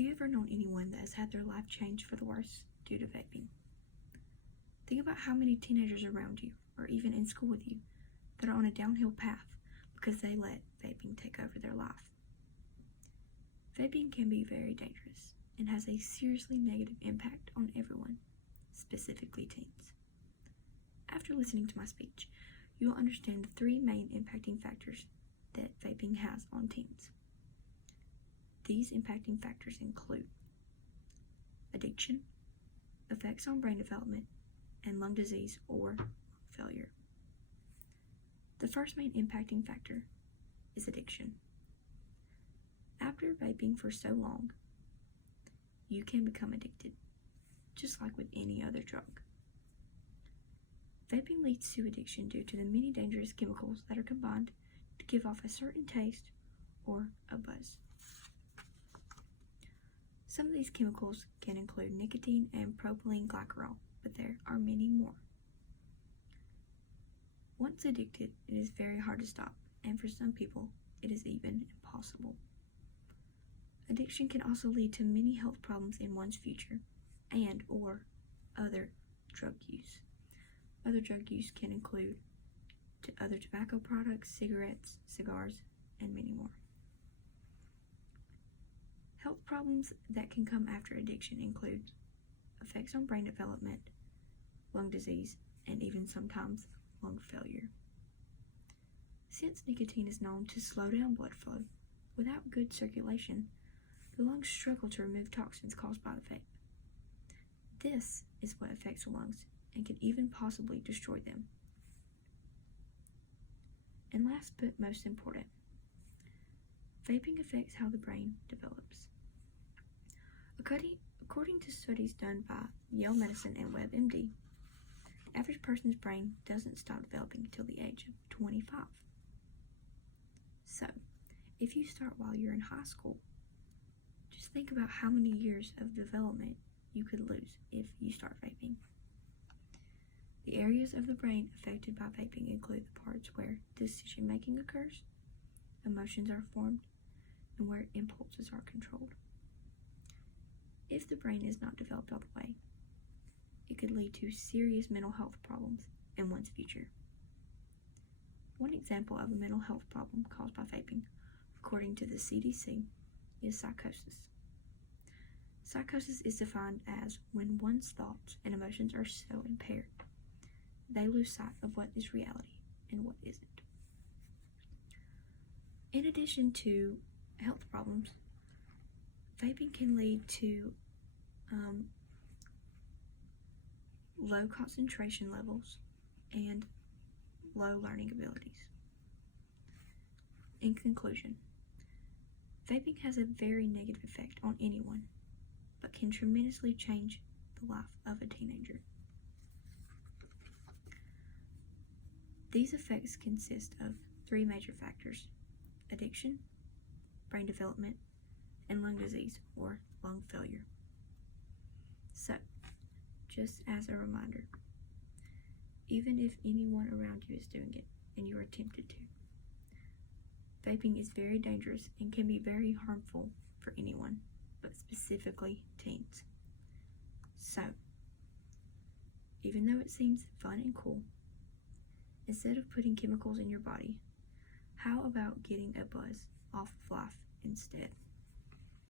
you ever known anyone that has had their life changed for the worse due to vaping? Think about how many teenagers around you, or even in school with you, that are on a downhill path because they let vaping take over their life. Vaping can be very dangerous and has a seriously negative impact on everyone, specifically teens. After listening to my speech, you will understand the three main impacting factors that vaping has on teens. These impacting factors include addiction, effects on brain development, and lung disease or lung failure. The first main impacting factor is addiction. After vaping for so long, you can become addicted, just like with any other drug. Vaping leads to addiction due to the many dangerous chemicals that are combined to give off a certain taste or a buzz. Some of these chemicals can include nicotine and propylene glycerol, but there are many more. Once addicted, it is very hard to stop, and for some people, it is even impossible. Addiction can also lead to many health problems in one's future and or other drug use. Other drug use can include other tobacco products, cigarettes, cigars, and many more. Health problems that can come after addiction include effects on brain development, lung disease, and even sometimes lung failure. Since nicotine is known to slow down blood flow, without good circulation, the lungs struggle to remove toxins caused by the vape. This is what affects the lungs and can even possibly destroy them. And last but most important, vaping affects how the brain develops. According to studies done by Yale Medicine and WebMD, the average person's brain doesn't stop developing until the age of 25. So, if you start while you're in high school, just think about how many years of development you could lose if you start vaping. The areas of the brain affected by vaping include the parts where decision making occurs, emotions are formed, and where impulses are controlled. If the brain is not developed all the way, it could lead to serious mental health problems in one's future. One example of a mental health problem caused by vaping, according to the CDC, is psychosis. Psychosis is defined as when one's thoughts and emotions are so impaired, they lose sight of what is reality and what isn't. In addition to health problems, vaping can lead to low concentration levels and low learning abilities. In conclusion, vaping has a very negative effect on anyone, but can tremendously change the life of a teenager. These effects consist of three major factors: addiction, brain development, and lung disease or lung failure. So, just as a reminder, even if anyone around you is doing it and you are tempted to, vaping is very dangerous and can be very harmful for anyone, but specifically teens. So, even though it seems fun and cool, instead of putting chemicals in your body, how about getting a buzz off of life instead?